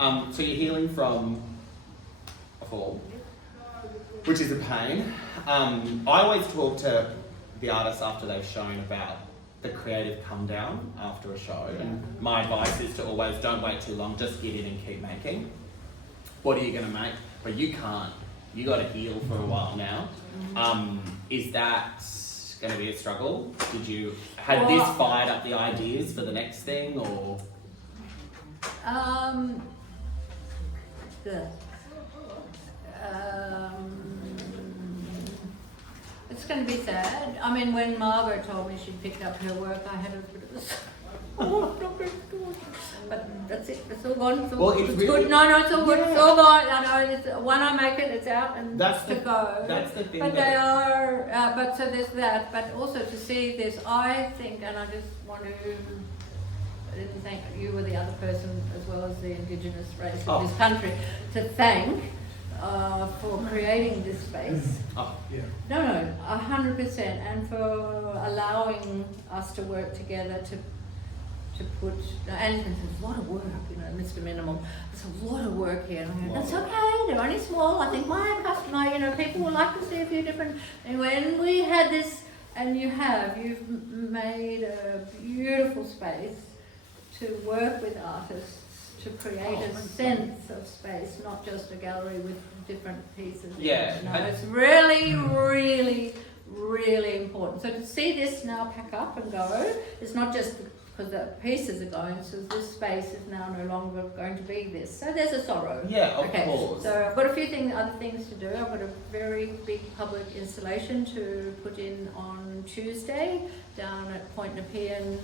So you're healing from a fall, which is a pain. I always talk to the artists after they've shown about the creative come down after a show, and my advice is to always don't wait too long, just get in and keep making. What are you going to make? But you can't. You got to heal for a while now. Is that going to be a struggle? Did you had this fired up the ideas for the next thing, or? It's going to be sad. I mean, when Margaret told me she'd picked up her work, I had a bit of a but that's it. It's all gone. It's all Well, it's good. No, it's all good. It's all gone. I know. It's, when I make it, it's out and That's to go. That's the thing. But they are. But so there's that. But also to see this, I think, and I just want to. I didn't think you were the other person, as well as the Indigenous race of this country, to thank for creating this space. Oh, yeah. No, 100%, and for allowing us to work together to put. And there's a lot of work, Mr. Minimal. There's a lot of work here. And that's okay. They're only small. I think my customer, people would like to see a few different. And when we had this, and you've made a beautiful space to work with artists to create a sense of space, not just a gallery with different pieces. Yeah. It's really, really, really important. So to see this now pack up and go, it's not just because the pieces are going, so this space is now no longer going to be this. So there's a sorrow. Yeah, of course. So I've got a few other things to do. I've got a very big public installation to put in on Tuesday down at Point Nepean,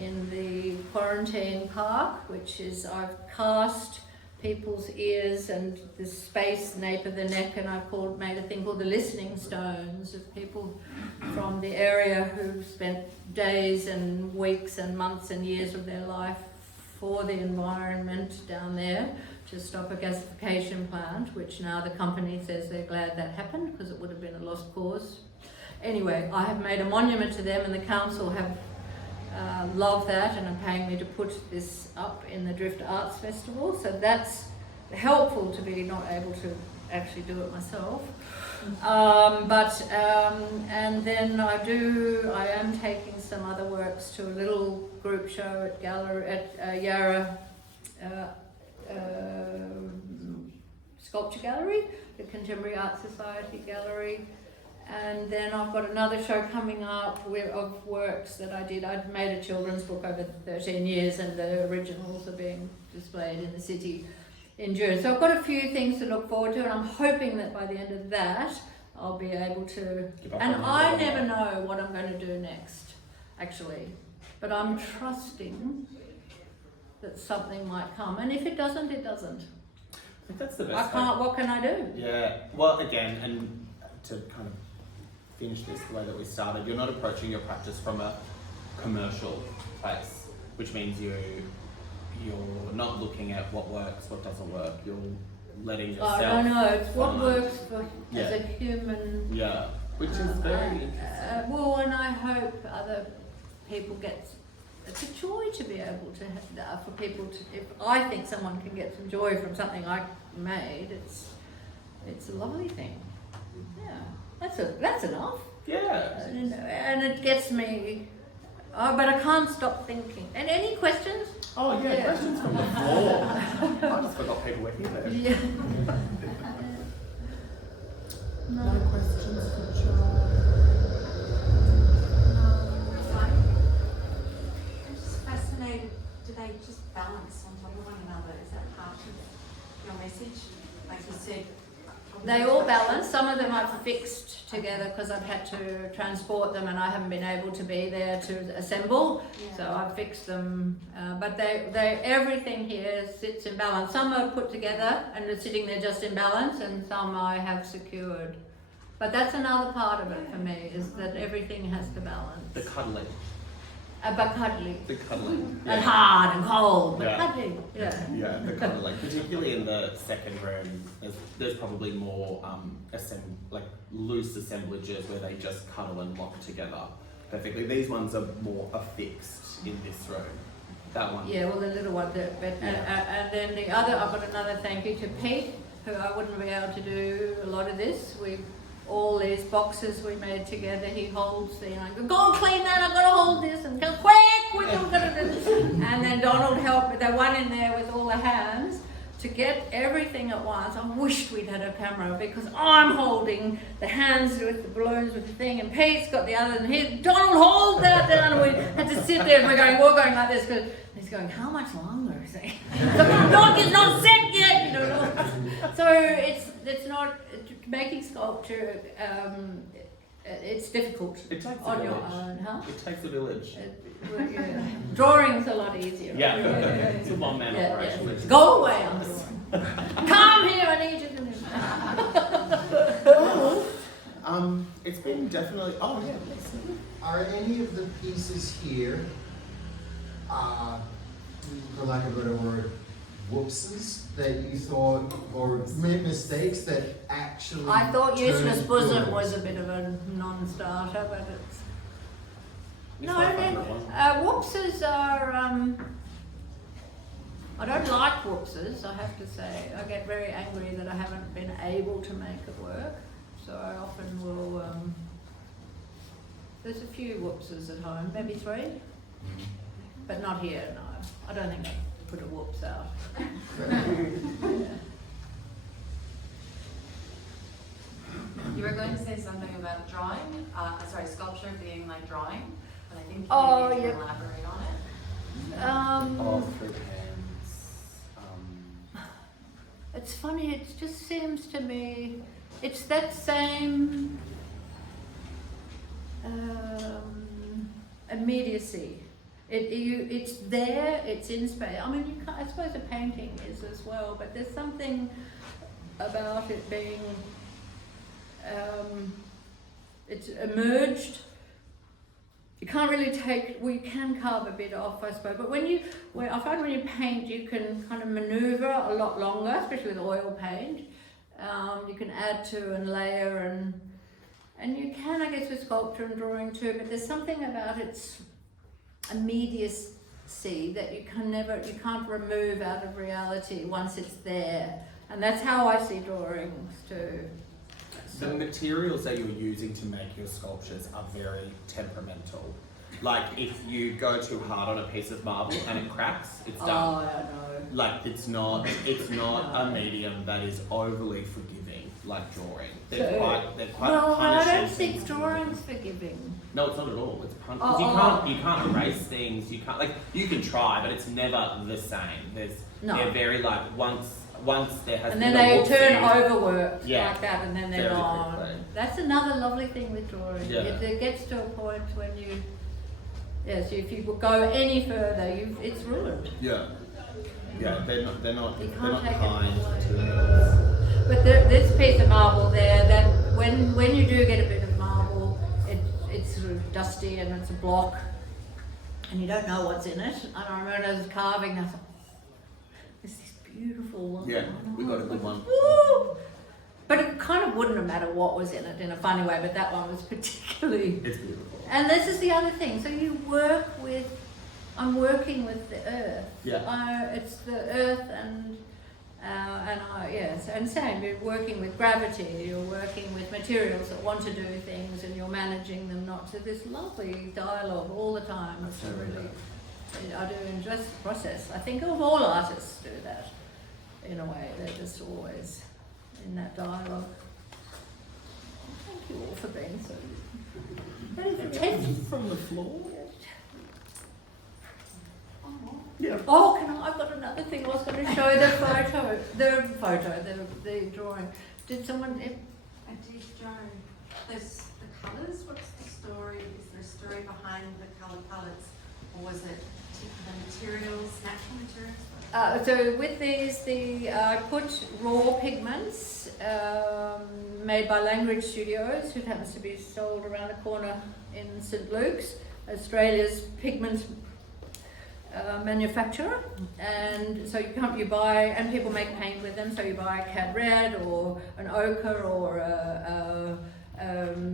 in the Quarantine Park, which is, I've cast people's ears and the space, nape of the neck, and I've made a thing called the listening stones of people from the area who've spent days and weeks and months and years of their life for the environment down there to stop a gasification plant, which now the company says they're glad that happened because it would have been a lost cause. Anyway, I have made a monument to them, and the council have love that and are paying me to put this up in the Drift Arts Festival, so that's helpful to be not able to actually do it myself. And then I am taking some other works to a little group show at Yarra Sculpture Gallery, the Contemporary Art Society Gallery. And then I've got another show coming up of works that I did. I'd made a children's book over 13 years, and the originals are being displayed in the city in June. So I've got a few things to look forward to, and I'm hoping that by the end of that, I'll be able to... And I never know what I'm going to do next, actually. But I'm trusting that something might come. And if it doesn't, it doesn't. I think that's the best. What can I do? Yeah, well, again, and to kind of finish this the way that we started, you're not approaching your practice from a commercial place, which means you're not looking at what works, what doesn't work. You're letting yourself. I don't know. It's what works for as a human. Yeah, which is very interesting. Well, and I hope other people get. It's a joy to be able to for people to. If I think someone can get some joy from something I made, it's a lovely thing. Yeah. That's enough. Yeah. And it gets me. Oh, but I can't stop thinking. And any questions? Oh yeah, questions from the floor. I just forgot people were here there. Yeah. No questions for John. I'm just fascinated. Do they just balance on top of one another? Is that part of your message? Like you said. They all balance. Some of them I've fixed together because I've had to transport them and I haven't been able to be there to assemble. Yeah. So I've fixed them. But everything here sits in balance. Some are put together and are sitting there just in balance, and some I have secured. But that's another part of it for me, is that everything has to balance. The cuddling. But cuddly. The cuddling. And hard and cold, but yeah. cuddly. Yeah. Yeah, the cuddling. Particularly in the second room, there's probably more loose assemblages where they just cuddle and lock together perfectly. These ones are more affixed in this room. That one. Yeah, well, the little one, and then the other, I've got another thank you to Pete, who I wouldn't be able to do a lot of this. All these boxes we made together, he holds the, and I go clean that, I've got to hold this, and go quick, we've got to do this. And then Donald helped with the one in there with all the hands to get everything at once. I wished we'd had a camera because I'm holding the hands with the balloons with the thing, and Pete's got the other, and Donald, hold that down, and we had to sit there, and we're going like this, because he's going, how much longer is he? The dog is not set yet, you know. So it's not, making sculpture, it's difficult It takes a on your village. own, huh? It takes a village. Yeah. Drawing's a lot easier. Yeah, it's a one-man operation. Yeah. Go away, I'm drawing. Come here, I need you to. It's been definitely. Oh yeah. Are any of the pieces here, for lack of a better word, whoopses that you thought, or mistakes that actually I thought Useless turned Bosom good? was a bit of a non-starter, but it's... It's No, my I mean, favourite one. whoopses are, I don't like whoopses, I have to say. I get very angry that I haven't been able to make it work. So I often will, there's a few whoopses at home, maybe 3, but not here, no. I don't think I'd put a whoops out. You were going to say something about drawing, sculpture being like drawing, but I think Oh, maybe you yeah. can elaborate on it. Oh, through hands. It's funny, it just seems to me, it's that same immediacy. It's there, it's in space. I mean, I suppose a painting is as well, but there's something about it being, it's emerged. You can't really we can carve a bit off, I suppose, but I find when you paint, you can kind of maneuver a lot longer, especially with oil paint. You can add to and layer, and you can, I guess, with sculpture and drawing too, but there's something about its immediacy that you can't remove out of reality once it's there. And that's how I see drawings too. The materials that you're using to make your sculptures are very temperamental. Like if you go too hard on a piece of marble and it cracks, it's done. Oh, I don't know. Like it's not a medium that is overly forgiving like drawing. They're quite Well, I punishing. don't think drawing's forgiving. No, it's not at all. It's because Oh, you can't erase things. You can't you can try, but it's never the same. They're very like once there has And been then a they turn whoopsie. overworked Yeah. like that, and then they're Very gone. quickly. That's another lovely thing with drawing. Yeah. It gets to a point when so if you go any further, it's ruined. Yeah, they're not You can't take it kind away. to it. But this piece of marble there, that when you do get a bit of marble, it's sort of dusty and it's a block, and you don't know what's in it. And I remember I was carving, and I thought, this is beautiful one. Yeah, we got a good one. Woo! But it kind of wouldn't have mattered what was in it in a funny way, but that one was particularly. It's beautiful. And this is the other thing. So I'm working with the earth. Yeah. It's the earth and same. You're working with gravity. You're working with materials that want to do things, and you're managing them not to. This lovely dialogue all the time. Which I do enjoy the process. I think all artists do that in a way. They're just always in that dialogue. Thank you all for being so. From the floor. Yeah. Oh, I've got another thing I was going to show the drawing. Did someone? I did, Joe. There's the colours. What's the story? Is there a story behind the coloured palettes, or was it the materials, natural materials? So with these, I put raw pigments made by Language Studios, who happens to be sold around the corner in St Luke's, Australia's pigment manufacturer. And so you buy, and people make paint with them. So you buy a cad red or an ochre or a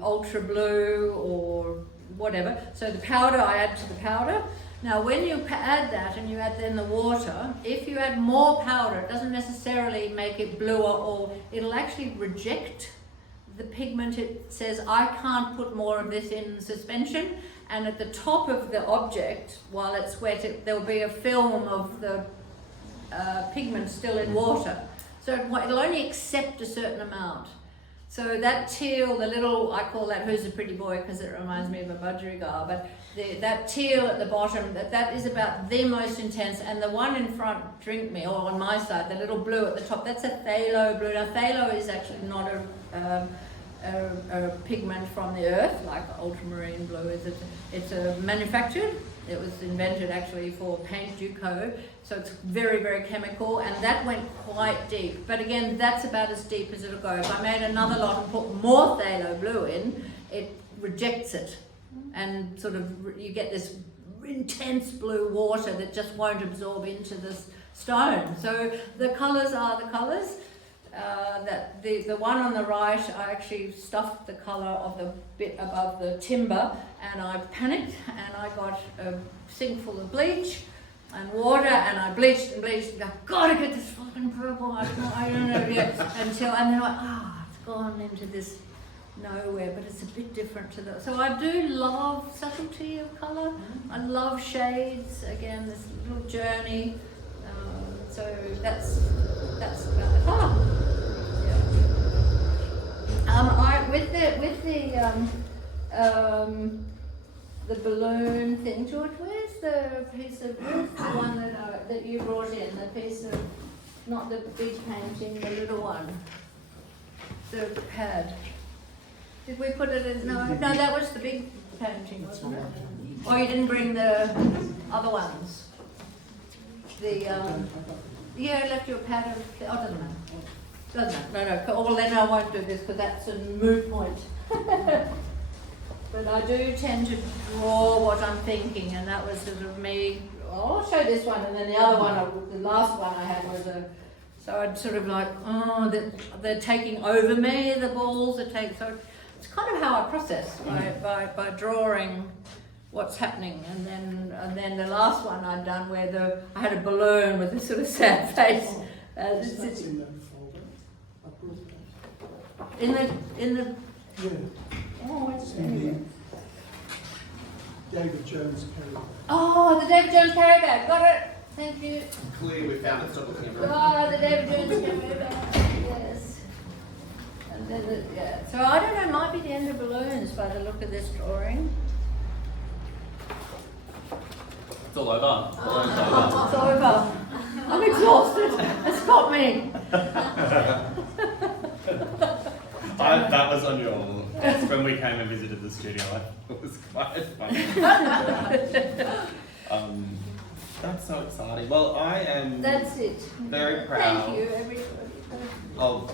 ultra blue or whatever. So the powder I add to the powder. Now, when you add that and you add then the water, if you add more powder, it doesn't necessarily make it bluer, or it'll actually reject the pigment. It says, I can't put more of this in suspension. And at the top of the object, while it's wet, there'll be a film of the pigment still in water. So it'll only accept a certain amount. So that teal, the little, I call that Who's a Pretty Boy because it reminds me of a budgerigar, but that teal at the bottom, that is about the most intense, and the one in front, Drink Me, or on my side, the little blue at the top, that's a phthalo blue. Now phthalo is actually not a pigment from the earth like ultramarine blue is. It's a manufactured. It was invented actually for paint Duco, so it's very, very chemical, and that went quite deep. But again, that's about as deep as it'll go. If I made another lot and put more phthalo blue in, it rejects it, and sort of you get this intense blue water that just won't absorb into this stone. So the colours are the colours. That the one on the right, I actually stuffed the colour of the bit above the timber, and I panicked and I got a sink full of bleach and water, and I bleached and I've got to get this fucking purple. I don't know yet until, and then it's gone into this nowhere, but it's a bit different to that. So I do love subtlety of colour. I love shades. Again, this little journey. So that's about the colour. The balloon thing, George, where's the one that you brought in, the piece of, not the big painting, the little one, the pad? Did we put it in? No, that was the big painting, wasn't it? Or you didn't bring the other ones? Yeah, I left you a pad of, doesn't matter. Doesn't it? No. Well, then I won't do this because that's a moot point. But I do tend to draw what I'm thinking, and that was sort of me. I'll show this one, and then the other one, the last one I had was so I'd sort of like, they're taking over me, the balls are taking, so it's kind of how I process by drawing what's happening, and then the last one I'd done where I had a balloon with a sort of sad face. That's in that folder. I brought that. In the Yeah. oh, it's In the David Jones carry. Oh, the David Jones carry bag. Got it. Thank you. Clearly we found it. Stop looking at it. Oh, the David Jones carry bag. Yes. And then so I don't know. It might be the end of balloons by the look of this drawing. It's all over. It's over. I'm exhausted. It's got me. That was on your. That's when we came and visited the studio. It was quite funny. That's so exciting. Well, I am. That's it. Very proud. Thank you, everybody. Of.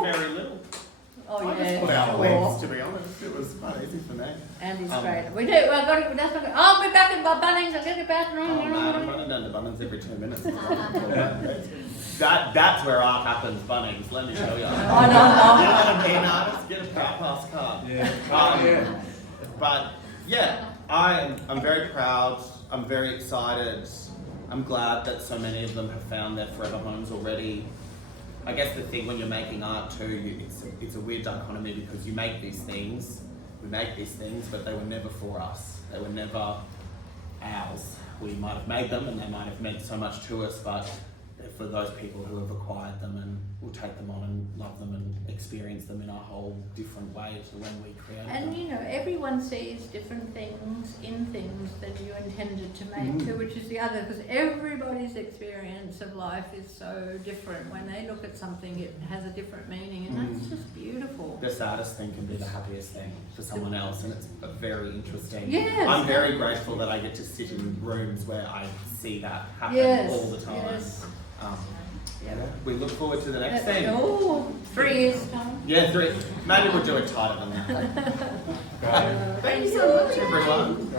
Very little. Oh I yeah. just put out sure. links, to be honest. It was quite easy for me. Andy's great. We do. Well, I've got to. That's not good. I'll be back in Bunnings. I'll get the bathroom. Oh man, I'm running down to Bunnings every 2 minutes. That's where art happens, Bunnings, let me tell you. I know. You want to be an artist, get a Proud Pass card. Yeah. But yeah, I'm very proud, I'm very excited. I'm glad that so many of them have found their forever homes already. I guess the thing when you're making art too, it's a weird dichotomy because you make these things, we make these things, but they were never for us. They were never ours. We might have made them and they might have meant so much to us, but they're for those people who have acquired them and will take them on and love them and experience them in a whole different way to when we created them. And you know, everyone sees different things in things that you intended to make too, which is the other, because everybody's experience of life is so different. When they look at something, it has a different meaning, and that's just beautiful. The saddest thing can be the happiest thing for someone else, and it's very interesting. Yes. I'm very grateful that I get to sit in rooms where I see that happen Yes. all the time. Yes. Yeah. We look forward to the next thing. Oh, 3 years time. Yeah, 3. Maybe we'll do it tighter than that. Thank you so much, everyone.